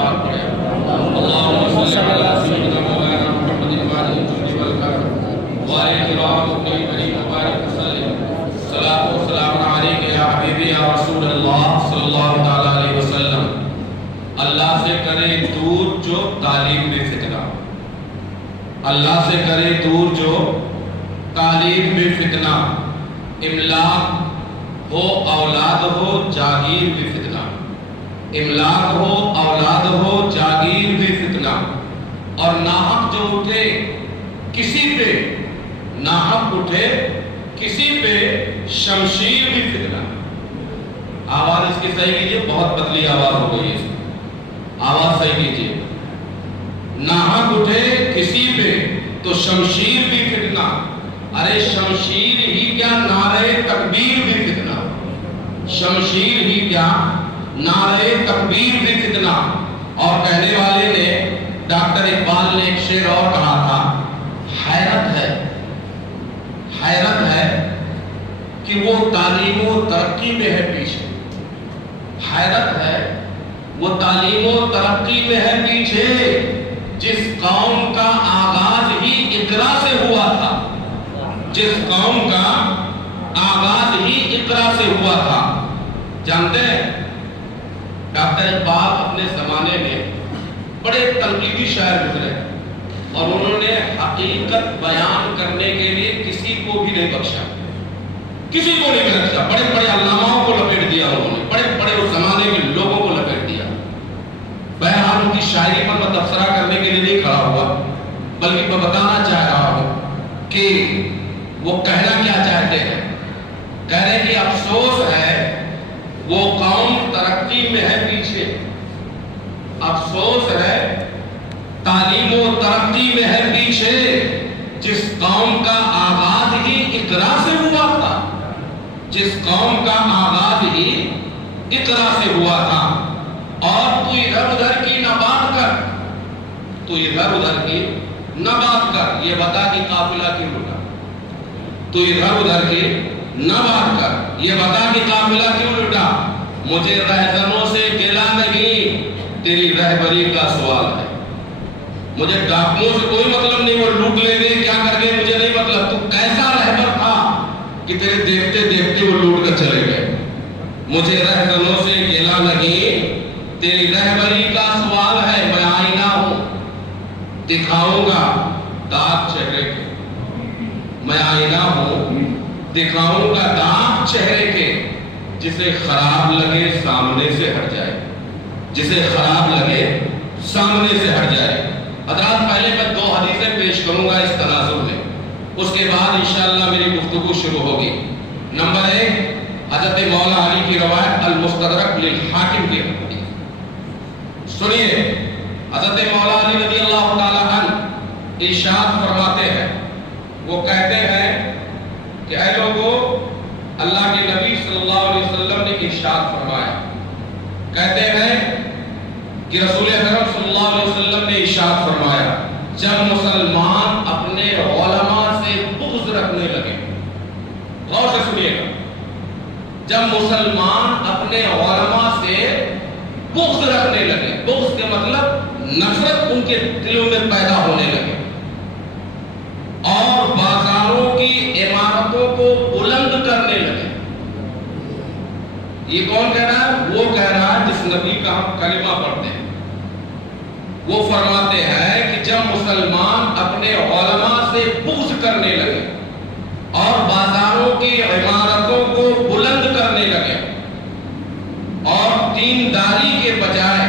استغفار پڑھیں۔ اللہم صلی علی سیدنا مولانا محمد وعلی وسلم وعلی رحمۃ کریم مبارک وسلم صلاۃ و سلام علیک یا حبیبی یا رسول اللہ صلی اللہ تعالی علیہ وسلم۔ اللہ سے کرے دور جو تعلیم میں فتنہ، اللہ سے کرے دور جو تعلیم میں فتنہ، املاک ہو اولاد ہو جاگیر میں فتنہ، املاک ہو اولاد ہو جاگیر میں فتنہ، اور ناحق جو اٹھے کسی پہ، ناحق اٹھے کسی پہ شمشیر بھی فتنہ۔ آواز اس کی صحیح کیجئے، بہت پتلی آواز ہو گئی ہے، آواز صحیح کیجئے۔ ناحق اٹھے کسی پہ تو شمشیر بھی فتنہ، ارے شمشیر ہی کیا نعرہ تکبیر بھی فتنہ، شمشیر ہی کیا نعرہ تکبیر بھی فتنہ۔ اور کہنے والے نے، ڈاکٹر اقبال نے ایک شعر اور کہا تھا، حیرت ہے، حیرت ہے کہ وہ تعلیم و ترقی میں ہے پیچھے، حیرت ہے وہ تعلیم و ترقی میں ہے پیچھے، جس قوم کا آغاز ہی اقرا سے ہوا تھا، جس قوم کا آغاز ہی اقرا سے ہوا تھا۔ جانتے ہیں ڈاکٹر اقبال اپنے زمانے میں بڑے تنقیدی شاعر گزرے، اور انہوں نے حقیقت بیان کرنے کے لیے کسی کو بھی نہیں بخشا، کسی کو نہیں بخشا، بڑے بڑے علاماؤں کو لپیٹ دیا انہوں نے، بڑے بڑے اس زمانے کے لوگوں کو لپیٹ دیا۔ بہرحال ان کی شاعری پر میں تبصرہ کرنے کے لیے نہیں کھڑا ہوا، بلکہ میں بتانا چاہ رہا ہوں کہ وہ کہنا کیا چاہتے ہیں۔ کہہ رہے ہیں کہ افسوس ہے وہ قوم ترقی میں ہے پیچھے، افسوس ہے تعلیم و ترقی میں ہے پیچھے، جس قوم کا آغاز ہی اقرا سے ہوا تھا، جس قوم کا آغاز ہی اقرا سے ہوا تھا۔ اور تو ادھر ادھر کی نہ بات کر، تو ادھر ادھر کی نہ بات کر، یہ بتا کہ قافلہ کیوں لٹا، تو ادھر ادھر کی نہ بات کر، یہ بتا کہ قافلہ کیوں لٹا، مجھے رہزنوں سے گلہ نہیں، تیری رہبری کا سوال ہے۔ مجھے ڈاکوؤں سے کوئی مطلب نہیں، وہ لوٹ لے گئے کیا کر گئے مجھے نہیں مطلب، تو کیسا رہبر تھا کہ تیرے دیکھتے دیکھتے وہ لوٹ کر چلے گئے۔ مجھے رہزنوں سے گلہ نہیں، تیری رہبری کا سوال ہے، میں آئینہ ہوں دکھاؤں گا داغ چہرے کے، میں آئینہ ہوں دکھاؤں گا داغ چہرے کے، جسے خراب لگے سامنے سے ہٹ جائے، جسے خراب لگے سامنے سے ہٹ جائے۔ حضرات پہلے میں 2 حدیثیں پیش کروں گا اس تناظر میں، اس کے بعد انشاءاللہ میری گفتگو شروع ہوگی۔ نمبر 1، حضرت مولا علی کی روایت المستدرک للحاکم کی حدیث سنیے۔ حضرت مولا علی رضی اللہ تعالی عنہ ارشاد فرماتے ہیں، وہ کہتے ہیں کہ اے لوگو، اللہ کے نبی صلی اللہ علیہ وسلم نے ارشاد فرمایا، کہتے ہیں کہ رسول اکرم صلی اللہ علیہ وسلم نے ارشاد فرمایا، جب مسلمان اپنے علماء سے بغض رکھنے لگے، غور سے سنیے گا، جب مسلمان اپنے علماء سے بغض رکھنے لگے، بغض کے مطلب نفرت ان کے دلوں میں پیدا ہونے لگے، اور بازاروں کی عمارتوں کو بلند کرنے لگے۔ یہ کون کہہ رہا ہے؟ وہ کہہ رہا ہے جس نبی کا ہم کلمہ پڑھتے ہیں۔ وہ فرماتے ہیں کہ جب مسلمان اپنے علماء سے بغض کرنے لگے اور بازاروں کی عمارتوں کو بلند کرنے لگے اور دینداری کے بجائے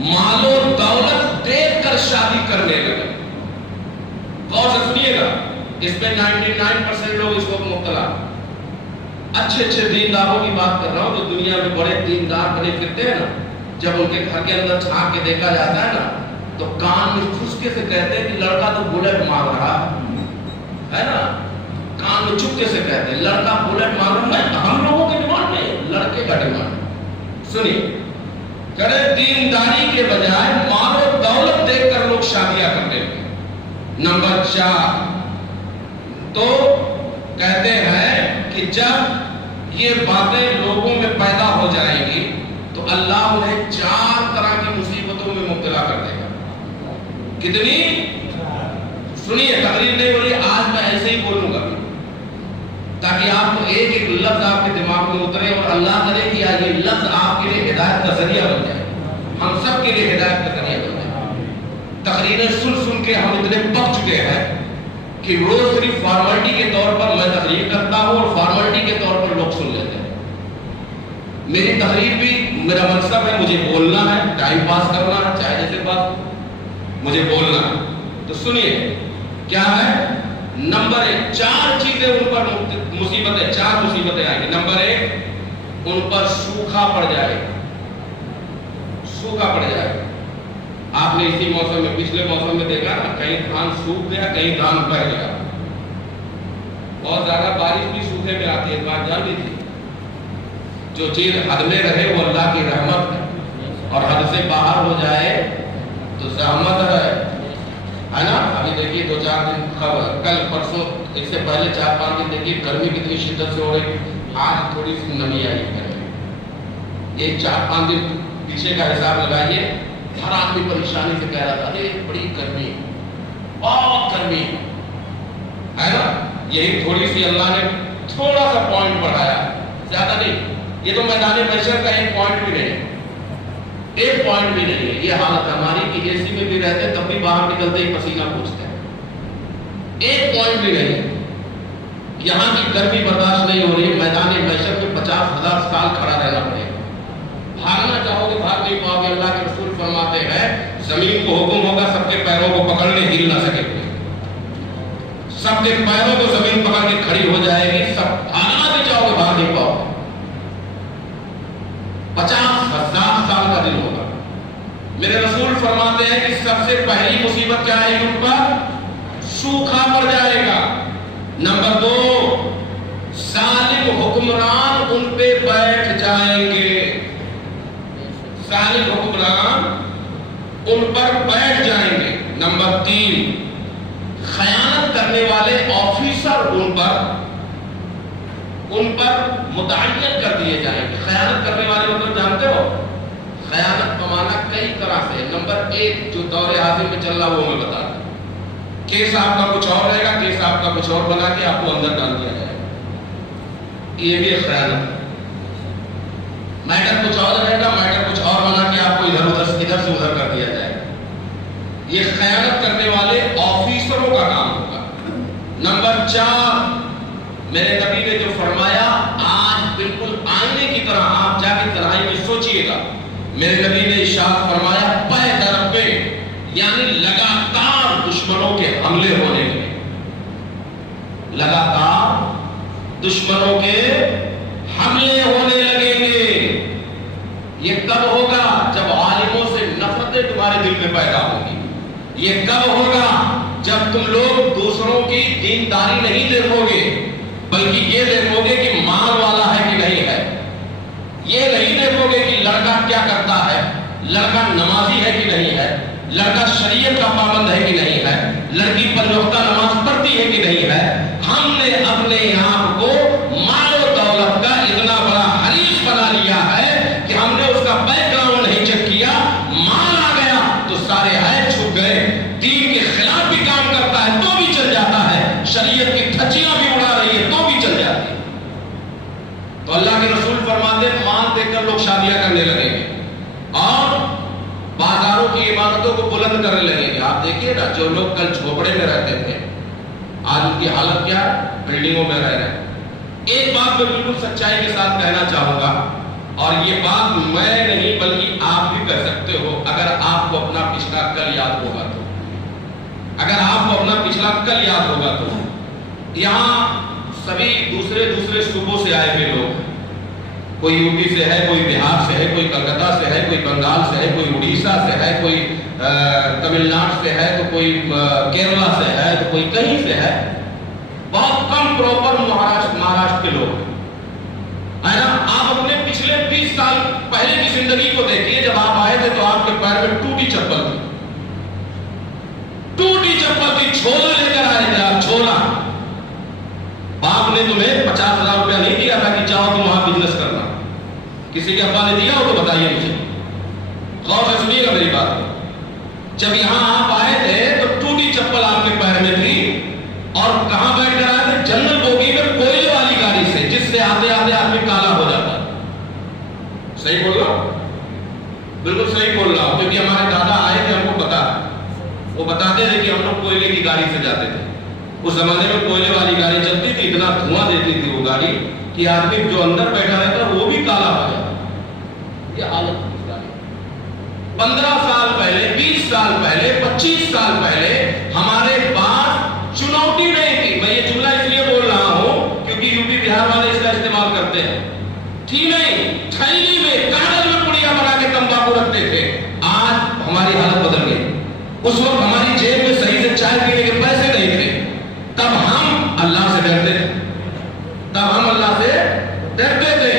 مال و دولت دیکھ کر شادی کرنے لگے، غور سے سنیے گا، اس میں 99% لوگ اس وقت مبتلا، اچھے اچھے دینداروں کی بات کر رہا ہوں جو دنیا میں بڑے دیندار بنے پھرتے ہیں نا، جب ان کے گھر کے اندر جھانک کے دیکھا جاتا ہے نا تو کان میں چسکے سے کہتے ہیں کہ لڑکا تو بلٹ مار رہا ہے نا، کان میں چپکے سے کہتے ہیں لڑکا بلٹ مار رہا ہے، ہم لوگوں کے ڈیمانڈ نہیں، لڑکے کا ڈیمانڈ۔ سنیے، کہتے دینداری کے بجائے مال و دولت دیکھ کر لوگ شادیاں کرنے لگے۔ نمبر 4، تو کہتے ہیں کہ جب یہ باتیں لوگوں میں پیدا ہو جائیں گی تو اللہ انہیں 4 طرح کی مصیبتوں کتنی؟ سنیے، تقریر نہیں ہو رہی، آج میں ایسے ہی بولوں گا تاکہ آپ کو ایک ایک لفظ آپ کے دماغ میں اترے اور اللہ کرے کہ یہ لفظ آپ کے لیے ہدایت کا ذریعہ بن جائے، ہم سب کے لیے ہدایت کا ذریعہ بن جائے۔ تقریریں سن کے ہم اتنے پک چکے ہیں کہ روز صرف فارملٹی کے طور پر میں تقریر کرتا ہوں اور فارملٹی کے طور پر لوگ سن لیتے ہیں۔ میری تقریر بھی میرا منصب ہے، مجھے بولنا ہے، ٹائم پاس کرنا ہے، چاہے جیسے بات مجھے بولنا ہے۔ تو سنیے کیا ہے؟ نمبر 1، 4 چیزیں ان پر مصیبتیں، 4 مصیبتیں آئیں گی۔ نمبر 1، ان پر سوکھا پڑ جائے، سوکھا پڑ جائے۔ آپ نے اسی موسم میں، پچھلے موسم میں دیکھا نا، کہیں دھان سوکھ گیا، کہیں دھان بہ گیا۔ بہت زیادہ بارش بھی سوکھے میں آتی ہے، بات جان لی تھی۔ جو چیز حد میں رہے وہ اللہ کی رحمت ہے، اور حد سے باہر ہو جائے تو زحمت ہے نا۔ ابھی دیکھیے 2-4 دن کل پرسوں، اس سے پہلے 4-5 دن دیکھیے گرمی کتنی شدت سے ہو رہی، آج تھوڑی سی نمی آئی ہے۔ یہ 4-5 دن پیچھے کا حساب لگائیے، ہر آدمی پریشانی سے کہہ رہا تھا ارے بڑی گرمی، بہت گرمی ہے نا۔ یہی تھوڑی سی اللہ نے تھوڑا سا پوائنٹ بڑھایا، زیادہ نہیں۔ یہ تو میدان محشر کا ایک پوائنٹ بھی نہیں ہے، ایک پوائنٹ بھی نہیں ہے۔ یہ حالت ہماری کہ اے سی میں بھی رہتے تب بھی باہر نکلتے ہی پسینہ پوچھتے ہیں، ایک پوائنٹ بھی نہیں ہے۔ یہاں کی گرمی برداشت نہیں ہو رہی، میدان محشر میں 50,000 سال کھڑا رہنا پڑے گا۔ بھاگنا چاہو گے بھاگ نہیں پاؤ گے۔ اللہ کے رسول فرماتے ہیں زمین کو حکم ہوگا سب کے پیروں کو پکڑنے، ہل نہ سکے گے، سب کے پیروں کو زمین پکڑ کے کھڑی ہو جائے گی، سب بھاگنا بھی چاہو گے بھاگ نہیں پاؤ گے۔ 50,000 سال کا دن ہوگا۔ میرے رسول فرماتے ہیں کہ سب سے پہلی مصیبت کیا ہے ان پر؟ سوکھا پڑ جائے گا۔ نمبر 2، ظالم حکمران ان پہ بیٹھ جائیں گے، ظالم حکمران ان پر بیٹھ جائیں گے۔ نمبر 3، خیانت کرنے والے آفیسر ان پر متعین کر دیے جائیں گے۔ خیانت کرنے والے مطلب جانتے ہو؟ خیانت کمانا کئی طرح سے۔ نمبر 1 جو دور حاضر میں چل رہا وہ میں بتا دوں، کیس آپ کا کچھ اور رہے گا، کیس آپ کا کچھ اور بنا کے آپ کو اندر ڈال دیا جائے گا، یہ بھی ایک خیانت ہے۔ میٹر کچھ اور رہے گا، میٹر کچھ اور بنا کے آپ کو ادھر سے ادھر کر دیا جائے گا۔ یہ خیانت کرنے والے آفیسروں کا کام ہوگا۔ نمبر 4، میرے نبی نے جو فرمایا آج بالکل آئینے کی طرح آپ جا کے تنہائی میں سوچئے گا، میرے نبی نے ارشاد فرمایا پے در پہ، یعنی لگاتار دشمنوں کے حملے ہونے لگے، لگاتار دشمنوں کے حملے ہونے لگیں گے۔ یہ کب ہوگا؟ جب عالموں سے نفرتیں تمہارے دل میں پیدا ہوں گی۔ یہ کب ہوگا؟ جب تم لوگ دوسروں کی دینداری نہیں دیکھو گے بلکہ یہ دیکھو گے کہ مال والا ہے کہ نہیں ہے، یہ نہیں دیکھو گے کہ لڑکا کیا کرتا ہے، لڑکا نمازی ہے کہ نہیں ہے، لڑکا شریعت کا پابند ہے کہ نہیں ہے، لڑکی 5 وقتہ نماز پڑھتی ہے کہ نہیں ہے۔ ہم نے اپنے آپ کو مال و دولت کا اتنا بڑا حریص بنا لیا ہے کہ ہم نے اس کا بیک گراؤنڈ نہیں چیک کیا، مال آ گیا تو سارے عیب چھپ گئے، دین کے خلاف بھی کام کرتا ہے تو بھی چل جاتا ہے، شریعت کی دھجیاں بھی اڑا رہی ہے تو بھی چل جاتی ہے۔ تو اللہ کے رسول فرماتے ہیں مال دیکھ کر لوگ شادیاں کرنے لگیں گے اور بازاروں کی عمارتوں کو بلند کرنے لگیں گے۔ آپ دیکھیے نا، جو لوگ کل جھوپڑے میں رہتے تھے آج ان کی حالت کیا ہے؟ بلڈنگوں میں رہ رہے ہیں۔ ایک بات میں بالکل سچائی کے ساتھ کہنا چاہوں گا، اور یہ بات میں نہیں بلکہ آپ بھی کہہ سکتے ہو اگر آپ کو اپنا پچھلا کل یاد ہوگا تو، اگر آپ کو اپنا پچھلا کل یاد ہوگا تو یہاں سبھی دوسرے صوبوں سے آئے ہوئے لوگ، کوئی یو پی سے ہے، کوئی بہار سے ہے، کوئی کلکتہ سے ہے، کوئی بنگال سے ہے، کوئی اڑیسہ سے ہے، کوئی تمل ناڈو سے ہے، تو کوئی کیرلا سے ہے، تو کوئی کہیں سے ہے۔ بہت کم پراپر مہاراشٹر کے لوگ ہے نا۔ آپ اپنے پچھلے 20 سال پہلے کی زندگی کو دیکھیے، جب آپ آئے تھے تو آپ کے پیر میں ٹوٹی چپل تھی، چھولا لے کر آئے تھے آپ، چھولا۔ باپ نے تمہیں 50,000 روپیہ نہیں دیا تھا کہ چاہو تم وہاں بزنس کرنا، کسی کے ابا نے دیا ہو تو بتائیے مجھے، غور سے سنیے گا میری بات۔ جب یہاں آپ آئے تھے گاڑی سے جاتے تھے. اس زمانے میں کوئلے والی گاڑی چلتی تھی, اتنا دھواں دیتی تھی وہ گاڑی کہ آدمی جو اندر بیٹھا رہتا وہ بھی کالا ہو جاتا. یہ حالت تھی اس گاڑی. 15 سال پہلے, 20 سال پہلے, 25 سال پہلے ہمارے پاس چنوتی نہیں تھی. میں یہ جملہ اس لیے بول رہا ہوں کیونکہ یو پی بہار والے اس کا استعمال کرتے ہیں. ٹھیک نہیں, تھیلی میں کاغذ میں پڑیا بنا کے تمباکو رکھتے تھے. آج ہماری حالت بدل گئی. اس وقت ہماری جیب میں صحیح سے چائے پینے کے پیسے نہیں تھے. تب ہم اللہ سے ڈرتے تھے,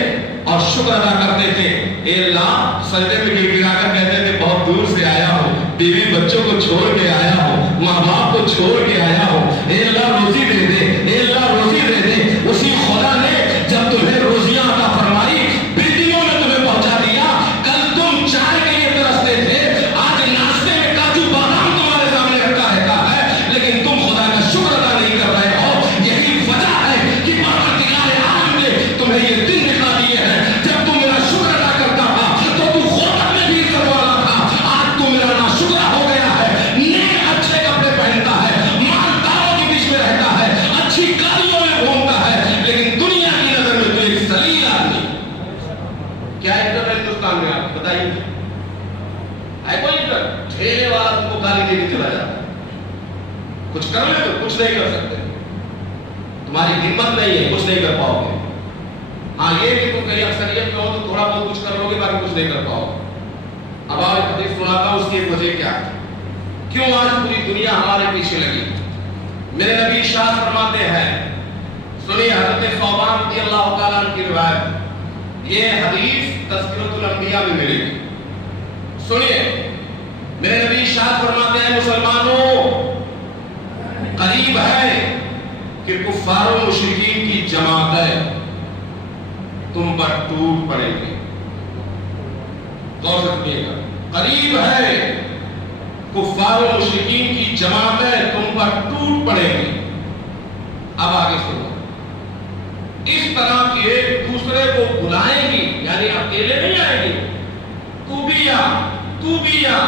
اور شکر ادا کرتے تھے. اے اللہ, سجدے میں گر گرا کر کہتے تھے بہت دور سے آیا ہوں, بیوی بچوں کو چھوڑ کے آیا ہوں, ماں باپ کو چھوڑ کے آیا ہوں. اے اللہ روزی دے دے, اے اللہ روزی دے دے. اسی خدا نے جب تمہیں روزیاں عطا فرمائی, بیٹیوں نے تمہیں پہنچا دیا. کل تم چائے کے لیے ترستے تھے, آج ناشتے میں کاجو بادام تمہارے سامنے رکھا رہتا ہے, لیکن تم خدا کا شکر ادا نہیں کر رہے ہو. یہی وجہ ہے کہ پروردگار عالم نے تمہیں یہ دن دکھا دیے ہیں. جب تم میرا شکر ادا کرتا تھا تو تم غربت میں بھی عزت والا تھا. آج تم میرا ناشکرا ہو گیا ہے, نیک اچھے کپڑے پہنتا ہے, مالداروں کے بیچ میں رہتا ہے, اچھی گاڑیوں میں گھومتا ہے, لیکن دنیا کی نظر میں تو ایک ذلیل آدمی. کیا عزت ہے ہندوستان میں؟ آپ بتائیے, ہے کوئی عزت؟ ٹھیلے والا تم کو گالی دے کے چلا جاتا ہے. کچھ کر لے تو کچھ نہیں کر سکتے, تمہاری ہمت نہیں ہے, کچھ نہیں کر پاؤ گے. ہاں یہ کہ تم کہیں اکثریت میں ہو تو تھوڑا بہت کچھ کر لو گے, باقی کچھ نہیں کر پاؤ. اب آپ ایک حدیث سناتا ہوں, اس کی ایک وجہ کیا ہے, کیوں آج پوری دنیا ہمارے پیچھے لگی. میرے نبی ارشاد فرماتے ہیں, سنیے حضرت ثوبان رضی اللہ تعالیٰ عنہ کی روایت. یہ حدیث تذکرۃ الانبیاء میں ملے گی. سنیے, میرے نبی ارشاد فرماتے ہیں, مسلمانوں قریب ہے کہ کفار و مشرکین کی جماعتیں تم پر ٹوٹ پڑے گی. غور سے سنیے گا, قریب ہے کفار و مشرکین کی جماعتیں تم پر ٹوٹ پڑے گی. اب آگے سنو, اس طرح کی ایک دوسرے کو بلائیں گی, یعنی اکیلے نہیں آئیں گی. تو بھی آ, تو بھی آ,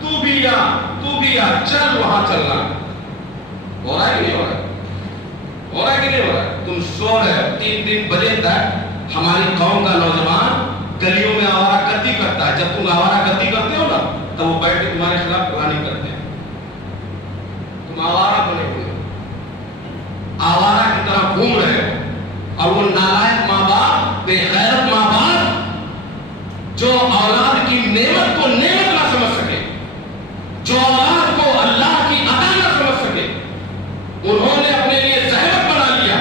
تو بھی آ, تو بھی آ, چل وہاں چلنا. ہو رہا ہے کہ نہیں ہو رہا ہے؟ ہو رہا ہے کہ نہیں ہو رہا ہے؟ تم سو رہے ہو, 3 بجے تک ہماری قوم کا نوجوان گلیوں میں آوارہ گردی کرتا ہے. جب تم آوارہ گردی کرتے ہو نا, تو وہ بیٹھ کے تمہارے خلاف پلاننگ کرتے ہیں. تم آوارہ بنے ہوئے ہو, آوارہ کی طرح گھوم رہے ہو, اور وہ نالائق ماں باپ, بے غیرت ماں باپ جو اولاد کی نعمت کو نعمت نہ سمجھ سکے, جو اولاد کو اللہ کی عطا نہ سمجھ سکے, انہوں نے اپنے لیے زحمت بنا لیا,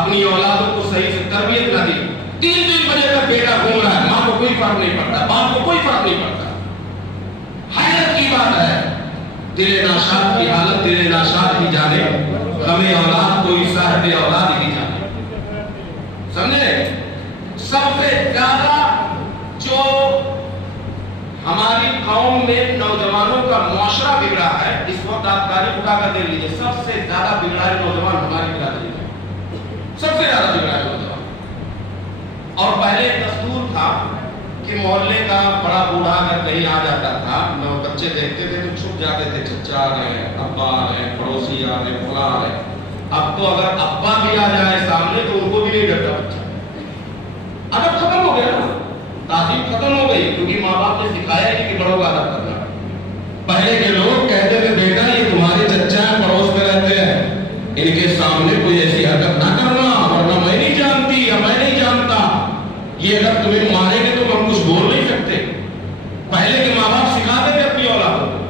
اپنی اولادوں کو صحیح سے تربیت نہ دی. 3 بجے تک بیٹا گھوم رہا ہے, ماں کو کوئی فرق نہیں پڑتا, باپ کو کوئی فرق نہیں پڑتا. حیرت کی بات ہے, دل ناشاد کی حالت, دل ناشاد کی جانے, ہمیں اولاد کوئی صاحب اولاد ہی جانے. سمجھے؟ سب سے زیادہ جو ہماری قوم میں نوجوانوں کا معاشرہ بگڑا ہے, اس وقت آپ تاریخ اٹھا کر دیکھ لیجیے, سب سے زیادہ بگڑا ہے نوجوان ہماری برادری میں, سب سے زیادہ بگڑا ہے نوجوان. اور پہلے دستور تھا کہ محلے کا بڑا بوڑھا اگر کہیں آ جاتا تھا, بچے دیکھتے تھے تو چھپ جاتے تھے, چچا آ رہے ہیں, ابا آ رہے ہیں, پڑوسی آ رہے ہیں, فلاں آ رہے ہیں. اب تو اگر ابا بھی آ جائے سامنے تو ان کو بھی نہیں ڈرتا بچہ. ادب ختم ہو گیا نا, تعظیم ختم ہو گئی, کیونکہ ماں باپ نے سکھایا ہے کہ بڑوں کا ادب کرنا. پہلے کے لوگ کہتے تھے بیٹا یہ تمہارے چچا ہیں, پڑوس میں رہتے ہیں, ان کے سامنے کوئی ایسی حرکت نہ کرنا, ورنہ میں نہیں جانتی یا میں نہیں جانتا, یہ اگر تمہیں مارے گے تو ہم کچھ بول نہیں سکتے. پہلے کے ماں باپ سکھاتے تھے اپنی اولاد کو.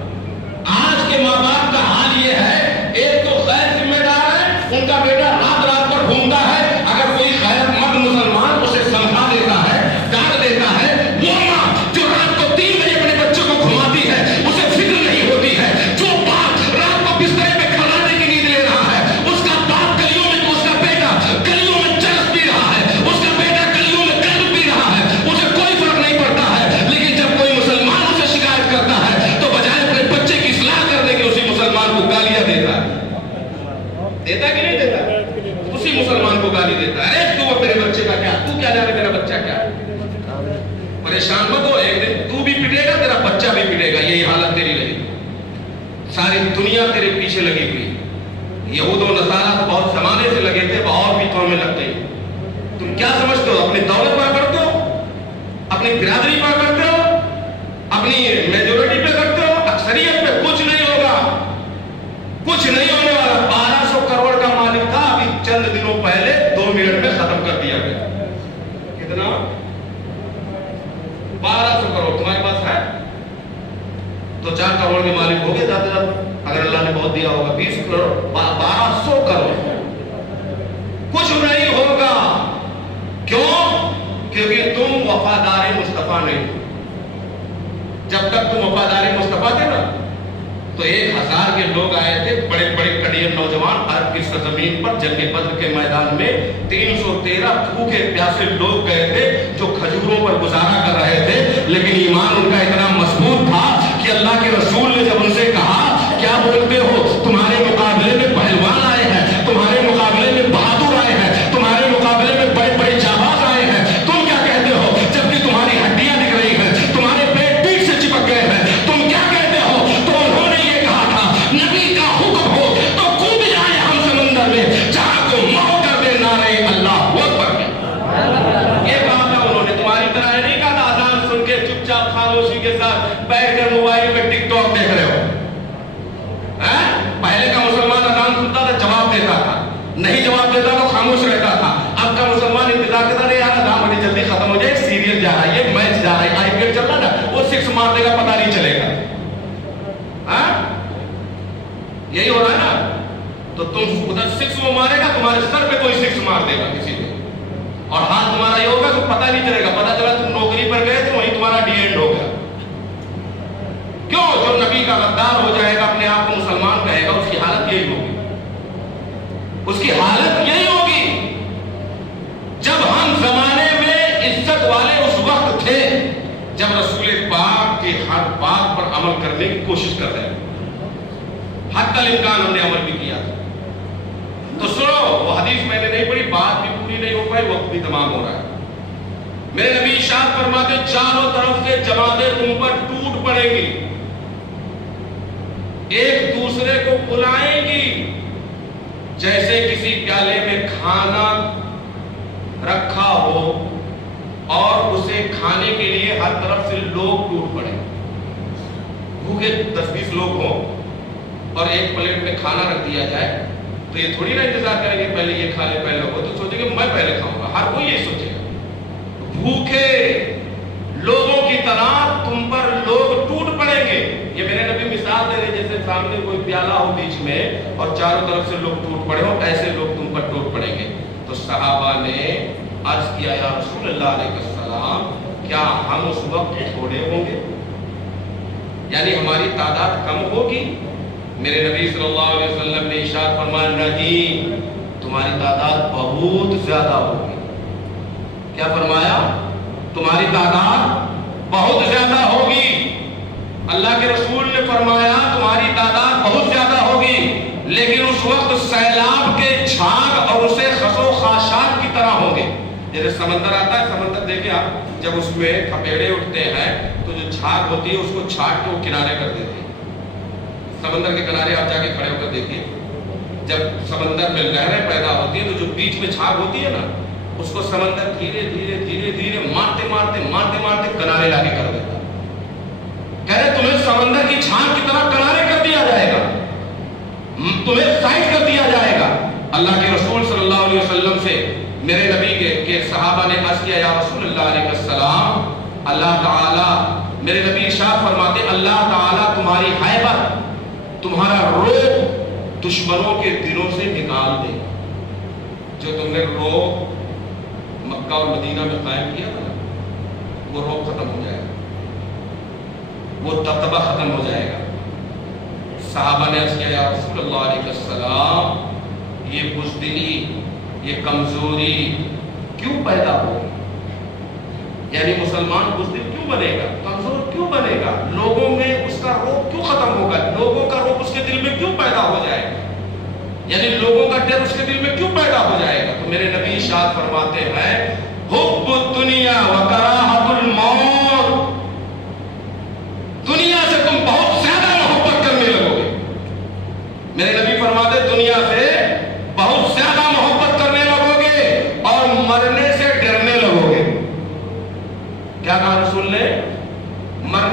آج کے ماں باپ کا حال یہ ہے, ایک تو غیر ذمہ دار ہے, ان کا بیٹا رات رات پر گھومتا ہے, اگر کوئی غیر مرد مسلمان اسے سمجھا دیتا ہے, ڈانٹ دیتا ہے, وہ ماں جو رات کو 3 بجے اپنے بچوں کو گھماتی ہے اسے فکر نہیں ہوتی ہے, جو باپ رات کو بسترے پہ کھلانے کی نیند لے رہا ہے, اس کا باپ گلیوں میں, اس کا بیٹا گلیوں میں چرس پی رہا ہے, اس کا بیٹا گلیوں میں قہوہ پی رہا ہے, اسے کوئی فرق نہیں پڑتا ہے. لیکن جب کوئی مسلمان اسے شکایت کرتا ہے تو بجائے اپنے بچے کی اصلاح کرنے کے اسی مسلمان کو گالیاں دیتا ہے. دیتا کہ نہیں دیتا؟ اسی مسلمان کو گالی دیتا ہے, تو میرے بچے کا کیا, تو کیا جانے میرا بچہ کیا. پریشان مت ہو, ایک دن تو بھی پٹے گا, تیرا بچہ بھی پٹے گا. یہی حالت تیری رہے گی. ساری دنیا تیرے پیچھے لگی ہوئی. یہود و نصارہ تو بہت زمانے سے لگے تھے، اور بھی قومیں لگ گئی. تم کیا سمجھتے ہو؟ اپنی دولت پا کرتے ہو، اپنی برادری پا کرتے ہو، اپنی میجورٹی پہ کرتے ہو، اکثریت پہ کچھ نہیں ہوگا، کچھ نہیں ہونے والا. 1200 کروڑ کا مالک تھا، ابھی چند دنوں پہلے 2 منٹ میں ختم کر دیا گیا. کتنا؟ 1200 کروڑ. تمہارے پاس ہے تو 4 کروڑ کے مالک ہو گئے زیادہ زیادہ، اگر اللہ نے بہت دیا ہوگا. 20 کروڑ 1200 کروڑ. کچھ نہیں ہوگا. کیوں؟ کیونکہ تم وفادار مصطفیٰ نہیں. جب تک تم وفادار مصطفیٰ تھے نا، تو 1000 کے لوگ آئے تھے، بڑے بڑے کڑیے نوجوان، عرب کی سرزمین پر جنگ بدر کے میدان میں 313 بھوکے پیاسے لوگ گئے تھے جو کھجوروں پر گزارا کر رہے تھے، لیکن ایمان ان کا اتنا مضبوط تھا کہ اللہ کے رسول نے جب ان سے کہا کیا بولتے ہو، تمہارے مقابلے میں پہلوان آئے ہیں، تمہارے مقابلے میں بہادر آئے ہیں، تمہارے مقابلے میں بڑے بڑے جانباز آئے ہیں، تم کیا کہتے ہو جبکہ تمہاری ہڈیاں دکھ رہی ہیں، تمہارے پیٹ پیٹ سے چپک گئے ہیں، تم کیا کہتے ہو؟ تو انہوں نے یہ کہا تھا نبی کا حکم ہو تو کود جائے ہم سمندر میں، جہاں کو مہو کر دے نعرے اللہ اکبر. یہ کہا تھا انہوں نے. تمہاری طرح نہیں کہا تھا اذان سن کے چپ چاپ خاموشی کے ساتھ بیٹھ کر موبائل پہ ٹک ٹاک دیکھ رہے ہو. پہلے کا مسلمان اذان سنتا تھا جواب دیتا تھا، نہیں جواب دیتا تو خاموش رہتا تھا. اب کا مسلمان انتظار کرتا رہے یار اذان بڑی جلدی ختم ہو جائے، سیریل جا رہا ہے، یہ میچ جا رہا ہے، آئی پی ایل چل رہا ہے نا، وہ 6 مار دے گا پتہ نہیں چلے گا. یہی ہو رہا ہے نا. تو تم ادھر 6 وہ مارے گا، تمہارے سر پہ کوئی 6 مار دے گا کسی نے، اور ہاتھ تمہارا یہ ہوگا تو پتہ نہیں چلے گا. پتہ چلا تم نوکری پر گئے تو وہیں تمہارا ڈی اینڈ ہو گیا. کیوں؟ جو نبی کا غدار ہو جائے گا، اپنے آپ کو مسلمان کہے گا، اس کی حالت یہی ہوگی. اس کی حالت یہی ہوگی. جب ہم زمانے میں عزت والے اس وقت تھے جب رسول پاک کے ہر بات پر عمل کرنے کی کوشش کر رہے ہیں، حتی الامکان ہم نے عمل بھی کیا تھا. تو سنو، وہ حدیث میں نے نہیں پڑھی، بات بھی پوری نہیں ہو پائی، وقت بھی تمام ہو رہا ہے. میرے نبی ارشاد فرماتے چاروں طرف سے جماعتیں تم پر ٹوٹ پڑیں گی، ایک دوسرے کو بلائیں گی، جیسے کسی پیالے میں کھانا رکھا ہو اور اسے کھانے کے لیے ہر طرف سے لوگ ٹوٹ پڑے. بھوکے 10-20 لوگ ہوں اور ایک پلیٹ میں کھانا رکھ دیا جائے تو یہ تھوڑی نا انتظار کریں گے پہلے یہ کھا لے پہلے ہو، تو سوچیں گے میں پہلے کھاؤں گا. ہر کوئی یہ سوچے گا. بھوکے لوگوں کی طرح تم پر لوگ ٹوٹ پڑیں گے. یہ میرے نبی مثال دے رہے جیسے سامنے کوئی پیالہ ہو بیچ میں اور چاروں طرف سے لوگ ٹوٹ پڑے ہو، ایسے لوگ تم پر ٹوٹ پڑیں گے. تو صحابہ نے عرض کیا یا رسول اللہ علیہ السلام کیا ہم اس وقت تھوڑے ہوں گے، یعنی ہماری تعداد کم ہوگی؟ میرے نبی صلی اللہ علیہ وسلم نے ارشاد فرمایا نہیں، تمہاری تعداد بہت زیادہ ہوگی. کیا فرمایا؟ تمہاری تعداد بہت زیادہ ہوگی. اللہ کے رسول نے فرمایا تمہاری تعداد بہت زیادہ ہوگی، لیکن اس وقت سیلاب کے جھاگ اور اسے خس و خاشاک کی طرح ہوں گے. جیسے سمندر آتا ہے، سمندر دیکھیں آپ، جب اس میں تھپیڑے اٹھتے ہیں تو جو جھاگ ہوتی ہے اس کو چھاٹ کے وہ کنارے کر دیتے ہیں. سمندر کے کنارے آپ جا کے کھڑے ہو کر دیکھیے، جب سمندر میں لہریں پیدا ہوتی ہیں تو جو بیچ میں جھاگ ہوتی ہے نا، اس کو سمندر دھیرے دھیرے دھیرے دھیرے مارتے مارتے مارتے مارتے کنارے لا کے کر دیتا. کہہ رہے تمہیں سمندر کی جھاگ کی طرح کنارے کر دیا جائے گا، تمہیں سائڈ کر دیا جائے گا. اللہ کے رسول صلی اللہ علیہ وسلم سے میرے نبی کے صحابہ نے عرض کیا یا رسول اللہ علیہ السلام، اللہ تعالیٰ، میرے نبی ارشاد فرماتے اللہ تعالیٰ تمہاری ہیبت، تمہارا روب دشمنوں کے دلوں سے نکال دے. جو تم نے روب مکہ اور مدینہ میں قائم کیا تھا وہ روب ختم ہو جائے گا، وہ دبدبہ ختم ہو جائے گا. صحابہ نے عرض کیا یا رسول اللہ علیہ السلام، یہ بزدلی، یہ کمزوری کیوں پیدا ہوگی؟ یعنی مسلمان بزدل کیوں بنے گا، کمزور کیوں بنے گا؟ لوگوں میں اس کا روب کیوں ختم ہوگا؟ لوگوں کا روب اس کے دل میں کیوں پیدا ہو جائے گا؟ یعنی لوگوں کا ڈر اس کے دل میں کیوں پیدا ہو جائے گا؟ تو میرے نبی ارشاد فرماتے ہیں حب الدنیا وکراہت الموت، دنیا سے تم بہت زیادہ محبت کرنے لگو گے. میرے نبی فرماتے دنیا سے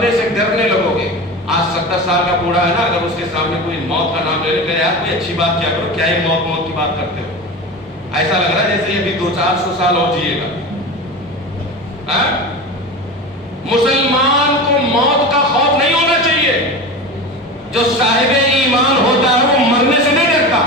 مرنے سے ڈرنے لگو گے. آج 70 سال کا بوڑھا ہے نا, اگر اس کے سامنے کوئی موت کا نام لے لے, یار کوئی اچھی بات کیا کرو, کیا یہ موت کی بات کرتے ہو, ایسا لگ رہا ہے جیسے یہ بھی 200-400 سال اور جیے گا. مسلمان کو موت کا خوف نہیں ہونا چاہیے. جو صاحب ایمان ہوتا ہے وہ مرنے سے نہیں ڈرتا,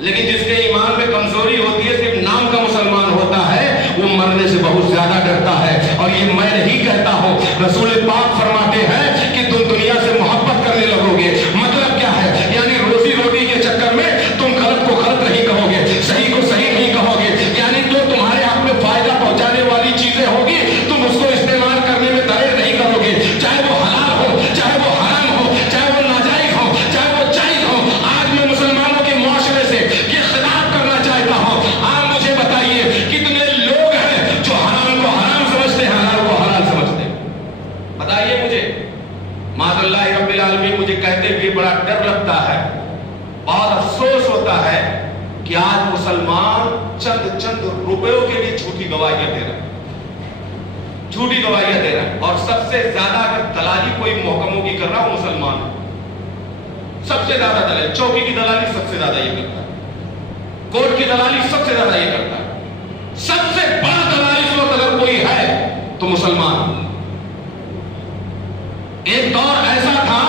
لیکن جس کے ایمان میں کمزوری ہوتی ہے, صرف نام کا مسلمان ہوتا ہے, وہ مرنے سے بہت زیادہ ڈرتا ہے. اور یہ میں نہیں کہتا ہوں, رسول پاک فرماتے ہیں کہ تم دنیا سے محبت کرنے لگو گے. مطلب کیا ہے؟ یعنی روزی روٹی کے چکر میں تم غلط کو غلط نہیں کہو گے, صحیح کو صحیح نہیں کہو گے. یعنی جو تمہارے آپ میں فائدہ پہنچانے والی چیزیں ہوگی تم اس کو استعمال کرنے میں دیر نہیں کرو گے, چاہے وہ حلال ہو, چاہے وہ حرام ہو, چاہے وہ ناجائز ہو, چاہے وہ جائز ہو. آج میں مسلمانوں کے معاشرے سے یہ خطاب کرنا چاہتا ہوں, آپ مجھے بتائیے کتنے لوگ ہیں جو حرام کو حرام سمجھتے ہیں, حلال کو حلال سمجھتے ہیں؟ بتائیے مجھے. معاذ اللہ رب العالمین, مجھے کہتے ہوئے بڑا ڈر لگتا ہے, بہت افسوس ہوتا ہے کہ آج مسلمان چند روپیوں کے لیے جھوٹی گواہیاں دے رہے ہیں, جھوٹی گواہیاں دے رہا ہے. اور سب سے زیادہ اگر دلالی کوئی محکموں کی کر رہا ہو مسلمان ہے, سب سے زیادہ دلالی, چوکی کی دلالی سب سے زیادہ یہ کرتا ہے, کورٹ کی دلالی سب سے زیادہ یہ کرتا ہے. سب سے بڑا دلالی اس وقت اگر کوئی ہے تو مسلمان. ایک دور ایسا تھا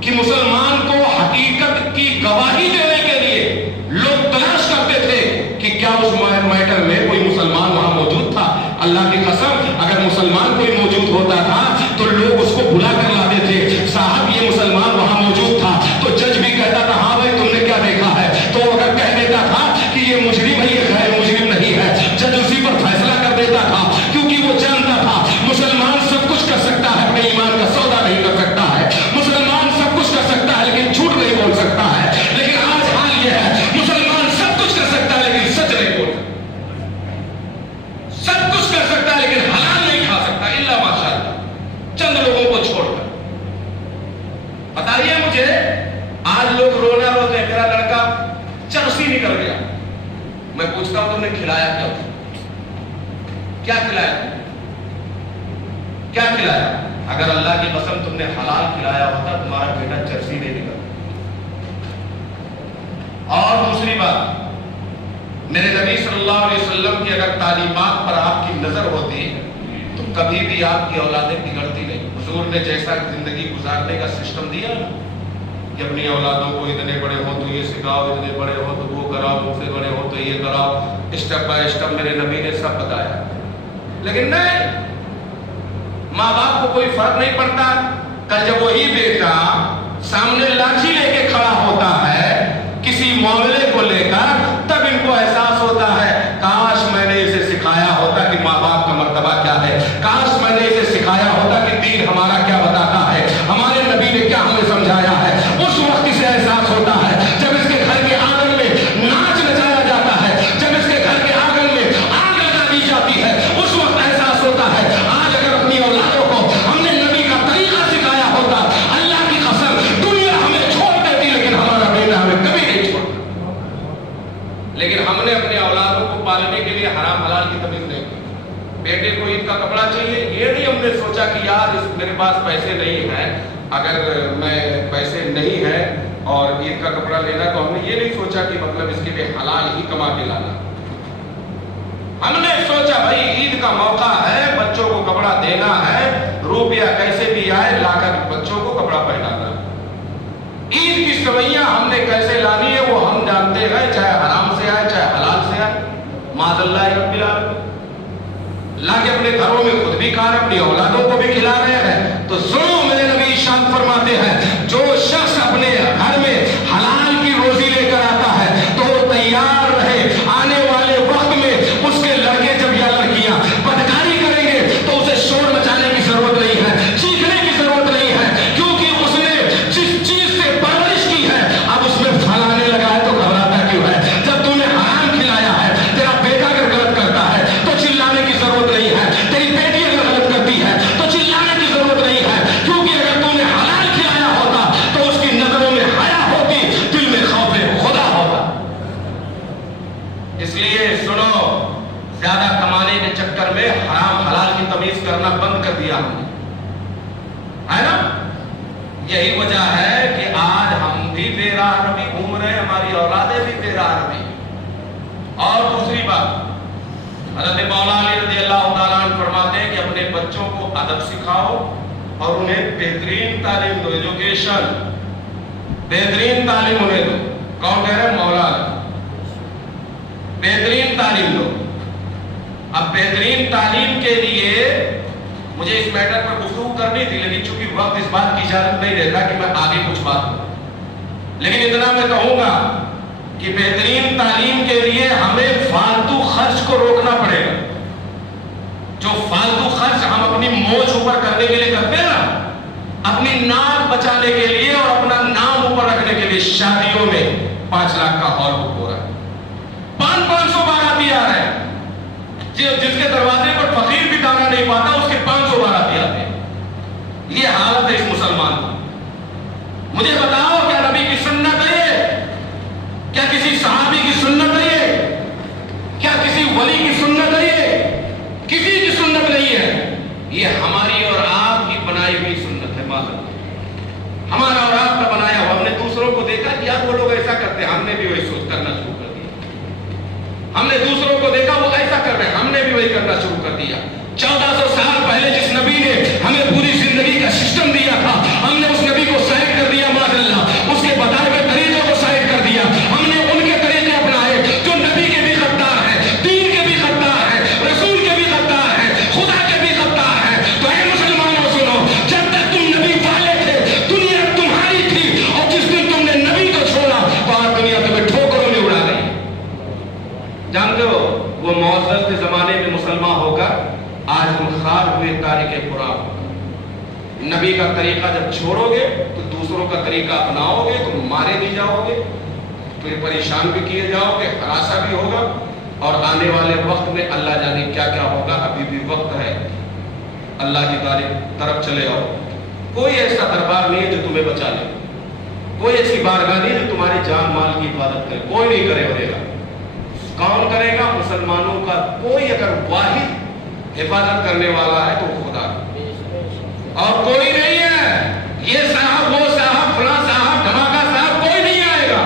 کہ مسلمان کو حقیقت کی گواہی دینے کے لیے لوگ تلاش کرتے تھے کہ کیا اس میٹر میں کوئی مسلمان وہاں موجود تھا. اللہ کی قسم, اگر مسلمان کوئی موجود ہوتا تھا تو لوگ اس کو بلا کر لاتے تھے, صاحب یہ مسلمان وہاں موجود تھا. تو جج بھی کہتا تھا ہاں بھائی تم نے کیا دیکھا ہے, تو اگر کہہ دیتا تھا کہ یہ مجرم ہے, یہ غیر مجرم نہیں ہے, جج اسی پر فیصلہ کر دیتا تھا, کیونکہ وہ جانتا تھا مسلمان سب کچھ کر سکتا ہے, اپنے ایمان کا سودا نہیں کر سکتا ہے. مسلمان سب کچھ کر سکتا ہے لیکن جھوٹ نہیں بول سکتا ہے. لیکن آج حال یہ ہے, مسلمان سب کچھ کر سکتا ہے لیکن سچ نہیں بول سکتا, سب کچھ کر سکتا ہے لیکن حلال نہیں کھا سکتا, الا ماشاءاللہ چند لوگوں کو چھوڑ کر. بتائیے مجھے, آج لوگ رونا روتے ہیں, میرا لڑکا چرسی نکل گیا, میں پوچھتا ہوں تم نے کھلایا کیا کھلایا, کیا کھلایا؟ اگر اللہ کی قسم تم نے حلال کھلایا ہوتا تمہارا بیٹا چرسی نہیں نکلتا. اور دوسری بات, میرے نبی صلی اللہ علیہ وسلم کی اگر تعلیمات پر آپ کی نظر ہوتی تو کبھی بھی آپ کی اولادیں بگڑتی نہیں. حضور نے جیسا زندگی گزارنے کا سسٹم دیا کہ اپنی اولادوں کو اتنے بڑے ہو تو یہ سکھاؤ, اتنے بڑے ہو تو وہ کراؤ, مجھ سے بڑے ہو تو یہ کراؤ, اسٹیپ بائی اسٹیپ میرے نبی نے سب بتایا. لیکن نہیں, ماں باپ کو کوئی فرق نہیں پڑتا. کل جب وہی بیٹا سامنے لاٹھی لے کے کھڑا ہوتا ہے کسی معاملے کو لے کر, تب ان کو احساس ہوتا ہے کاش میں نے اسے سکھایا ہوتا کہ ماں باپ کا مرتبہ کیا ہے, کاش میں نے اسے سکھایا ہوتا کہ دین ہمارا کیا بتاتا ہے, ہمارے نبی نے کیا ہمیں سمجھایا ہے. اس وقت اسے احساس ہوتا ہے جب اس کے گھر کے آنگن میں ناچ نچایا جاتا ہے, جب اس کے گھر کے آنگن میں آگ لگا دی جاتی ہے, اس وقت احساس ہوتا ہے آج اگر اپنی اولادوں کو ہم نے نبی کا طریقہ سکھایا ہوتا, اللہ کی قسم دنیا ہمیں چھوڑ دیتی, لیکن ہمارا بیٹا ہمیں کبھی نہیں چھوڑتا. لیکن ہم نے اپنے اولادوں کو پالنے کے لیے حرام حلال کی تمیز نہیں کی. بیٹے کو عید کا کپڑا چاہیے, یہ نہیں ہم نے سوچا کہ یار میرے پاس پیسے نہیں ہیں, اگر میں پیسے نہیں ہیں اور عید کا کپڑا لینا, تو ہم نے یہ نہیں سوچا کہ مطلب اس کے لیے حلال ہی کما کے لانا. ہم نے سوچا بھائی عید کا موقع ہے, بچوں کو کپڑا دینا ہے, روپیہ کیسے بھی آئے لا کر بچوں کو کپڑا پہنانا. عید کی سوئیاں ہم نے کیسے لانی ہے وہ ہم جانتے ہیں, چاہے حرام سے آئے چاہے حلال سے آئے. معاذ اللہ رب العالمین, لا کے اپنے گھروں میں خود بھی کھا رہے, اپنی اولادوں کو بھی کھلا رہے ہیں. تو سنو, میرے نبی ارشاد فرماتے ہیں جو شخص اپنے گھر میں حلال کی روزی لے کر آتا ہے تو وہ تیار رہے, آنے والے وقت میں اس کے لڑکے جب یا لڑکیاں بدکاری کریں گے تو اسے شور مچانے کی ضرورت نہیں ہے, چیخنے کی ضرورت نہیں ہے, کیونکہ اس نے جس چیز سے پرورش کی ہے اب اس میں پھلانے لگا ہے تو گھبراتا کیوں ہے. جب تم نے حرام کھلایا ہے, تیرا بیٹا اگر غلط کرتا ہے تو چلانے کی ضرورت نہیں ہے, تیری بیٹی اگر غلط کرتی ہے تو چلانے کی ضرورت نہیں ہے, کیونکہ اگر تم نے حلال کھلایا ہوتا تو اس کی نظروں میں حیا ہوتی, دل میں خوف خدا ہوتا. اس لیے سنو, زیادہ کمانے کے چکر میں حرام حلال کی تمیز کرنا بند کر دیا ہم نے. ہے نا؟ یہی وجہ ہے کہ آج ہم بھی بے راہ روی گھوم رہے ہیں، ہماری اولادیں بھی بے راہ روی۔ اور دوسری بات، حضرت مولا علی رضی اللہ تعالیٰ عنہ فرماتے ہیں کہ اپنے بچوں کو ادب سکھاؤ اور انہیں بہترین تعلیم دو، ایجوکیشن، بہترین تعلیم انہیں دو۔ کون کہہ رہے ہیں؟ مولا علی۔ بہترین تعلیم دو۔ اب بہترین تعلیم کے لیے مجھے اس میٹر پر گفتگو کرنی تھی، لیکن چونکہ وقت اس بات کی اجازت نہیں دیتا کہ میں آگے کچھ بات کروں، لیکن اتنا میں کہوں گا کہ بہترین تعلیم کے لیے ہمیں فالتو خرچ کو روکنا پڑے گا۔ جو فالتو خرچ ہم اپنی موج اوپر کرنے کے لیے کرتے ہیں نا، اپنی ناک بچانے کے لیے اور اپنا نام اوپر رکھنے کے لیے، شادیوں میں 5 لاکھ کا ہال بک ہو رہا ہے، 500 باراتی آ رہے ہیں، جس کے دروازے پر فقیر بھی دانا نہیں پاتا اس کے 500 باراتی آتے ہیں۔ یہ حالت ہے اس مسلمان کی۔ مجھے بتاؤ، کیا نبی کی سنت ہے یہ؟ کیا کسی صحابی کی سنت ہے یہ؟ کیا کسی ولی کی سنت ہے یہ؟ کسی کی سنت نہیں ہے، یہ ہماری اور آپ کی بنائی ہوئی سنت ہے۔ معذرت، ہمارا اور آپ کا بنایا ہوا۔ ہم نے دوسروں کو دیکھا کہ یار وہ لوگ ایسا کرتے ہیں، ہم نے بھی وہی سوچ کرنا شروع کر دیا۔ ہم نے دوسروں کو دیکھا وہ ایسا کر رہے ہیں، ہم نے بھی وہی کرنا شروع کر دیا۔ 1400 سال پہلے جس نبی نے ہمیں پوری زندگی کا سسٹم دیا تھا، ہم نے اس نبی کو سائڈ کر دیا، معاذ اللہ، اس کے بتائے ہوئے طریقوں کو سائڈ کر دیا۔ ہم نے ان کے طریقے اپنائے جو نبی کے بھی غدار ہیں، دین کے بھی غدار ہیں، رسول کے بھی غدار ہیں، خدا کے بھی غدار ہیں۔ تو اے مسلمانوں سنو، جب تک تم نبی والے تھے دنیا تمہاری تھی، اور جس دن تم نے نبی کو چھوڑا تو آج دنیا تمہیں ٹھوکروں میں اڑا گئی۔ جانتے ہو وہ معزز کے زمانے میں مسلمان ہو کر آج ہم خار ہوئے تارک قرآن۔ نبی کا طریقہ جب چھوڑو گے تو دوسروں کا طریقہ اپناؤ گے تو مارے بھی جاؤ گے، پھر پریشان بھی کیے جاؤ گے، ہراساں بھی ہوگا، اور آنے والے وقت میں اللہ جانے کیا کیا ہوگا۔ ابھی بھی وقت ہے، اللہ کی طرف چلے آؤ۔ کوئی ایسا دربار نہیں ہے جو تمہیں بچا لے، کوئی ایسی بارگاہ نہیں جو تمہاری جان مال کی حفاظت کرے، کوئی نہیں کرے گا۔ کون کرے گا؟ مسلمانوں کا کوئی اگر واحد حفاظت کرنے والا ہے تو خدا، اور کوئی نہیں ہے۔ یہ صاحب، وہ صاحب، فلاں صاحب، دھماکہ صاحب، کوئی نہیں آئے گا۔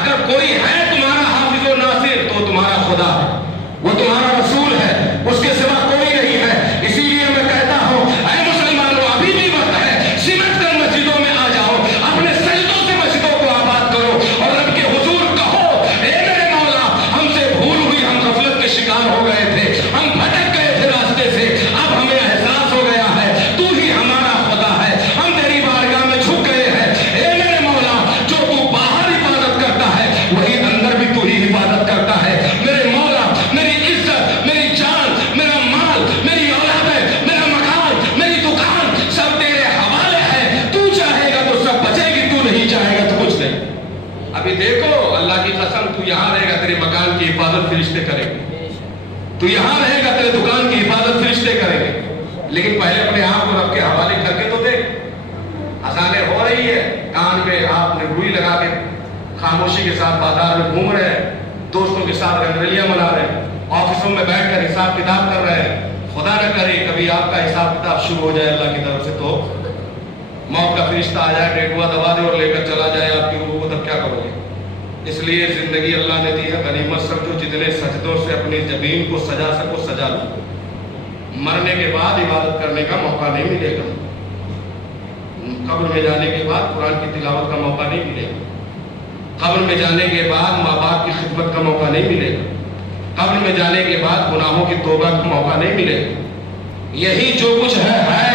اگر کوئی ہے تمہارا حافظ و ناصر تو تمہارا خدا ہے، وہ تمہارا رسول ہے، اس کے سوا کوئی نہیں ہے۔ اسی لیے میں کہتا ہوں اے مسلمانوں، ابھی بھی وقت ہے، سمٹ کر مسجدوں میں آ جاؤ، اپنے سجدوں سے مسجدوں کو آباد کرو اور رب کے حضور کہو، اے میرے مولا، ہم سے بھول ہوئی، ہم غفلت کے شکار ہو گئے تھے، ہم بھٹک گئے تھے راستے سے، اب ہمیں احساس ہو گیا ہے تو ہی ہمارا خدا ہے، ہم تیری بارگاہ میں جھک گئے ہیں۔ اے میرے مولا، جو تو باہر حفاظت کرتا ہے وہی اندر بھی تو ہی حفاظت کرتا ہے۔ میرے مولا، میری عزت، میری جان، میرا مال، میری اولاد، میرا مکان، میری دکان سب تیرے حوالے ہے، تو چاہے گا تو سب بچے گی، تو نہیں چاہے گا تو کچھ نہیں۔ ابھی دیکھو اللہ کی قسم، تو یہاں رہے گا تیرے مکان کی حفاظت فرشتے کریں گے، تو یہاں رہے گا تیرے دکان کی حفاظت فرشتے کریں گے، لیکن پہلے اپنے آپ کو رب کے حوالے کر کے تو دیکھ۔ اذانیں ہو رہی ہے، کان میں آپ نے روئی لگا کے خاموشی کے ساتھ بازار میں گھوم رہے ہیں، دوستوں کے ساتھ رنگرلیاں منا رہے ہیں، آفسوں میں بیٹھ کر حساب کتاب کر رہے ہیں۔ خدا نہ کرے کبھی آپ کا حساب کتاب شروع ہو جائے اللہ کی طرف سے تو موت کا فرشتہ آ جائے، ڈیٹوا دبا دے اور لے کر چلا جائے آپ کی روح کو، تب کیا کرو گے؟ اس لیے زندگی اللہ نے دی ہے، غنیمت سمجھو، جتنے سجدوں سے اپنی زمین کو سجا سکو سجا لو۔ مرنے کے بعد عبادت کرنے کا موقع نہیں ملے گا، قبر میں جانے کے بعد قرآن کی تلاوت کا موقع نہیں ملے گا، قبر میں جانے کے بعد ماں باپ کی خدمت کا موقع نہیں ملے گا، قبر میں جانے کے بعد گناہوں کی توبہ کا موقع نہیں ملے گا۔ یہی جو کچھ ہے،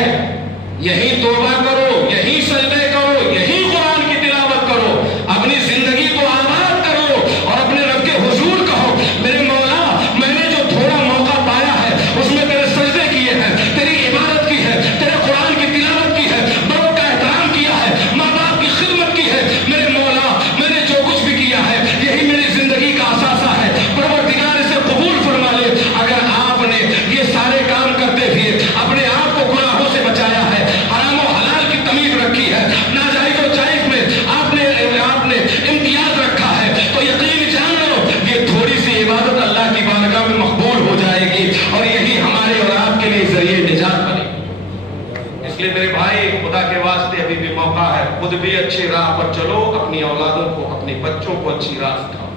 یہی توبہ کرو، یہی سجدے کرو، یہی قرآن کی تلاوت کرو، اپنی زندگی کو آباد کرو اور اپنے رب کے حضور کہو، میرے مولا، میں نے جو تھوڑا موقع پایا ہے اس میں تیرے سجدے کیے ہیں، تیری عبادت کی ہے، تیرے قرآن کی تلاوت کی ہے، بڑوں کا احترام کیا ہے، ماں باپ کی خدمت کی ہے، میرے مولا، میں نے جو کچھ بھی کیا ہے یہی میری زندگی کا اثاثہ ہے، پروردگار اسے قبول فرما لے۔ اگر آپ نے یہ سارے کام کرتے ہوئے اپنے آپ کو گناہوں سے بچایا ہے، حرام و حلال کی خود بھی اچھے راہ پر چلو، اپنی اولادوں کو، اپنے بچوں کو اچھی راہ سکھاؤ،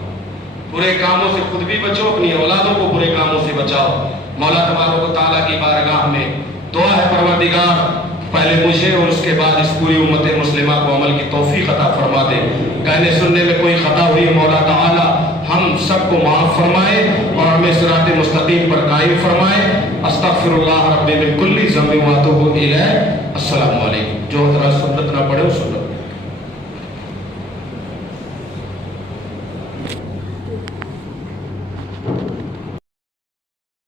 برے کاموں سے خود بھی بچو، اپنی اولادوں کو برے کاموں سے بچاؤ۔ مولا تبارک و تعالیٰ کی بارگاہ میں دعا ہے پروردگار پہلے مجھے اور اس کے بعد اس پوری امت مسلمہ کو عمل کی توفیق عطا فرما دے۔ کہنے سننے میں کوئی خطا ہوئی مولا تعالیٰ ہم سب کو معاف فرمائے اور ہمیں صراط مستقیم پر قائم فرمائے۔ استغفر اللہ رب من کل ذنب واتوب الیہ۔ السلام علیکم۔ جو حضرات سنت نہ پڑھے وہ سنت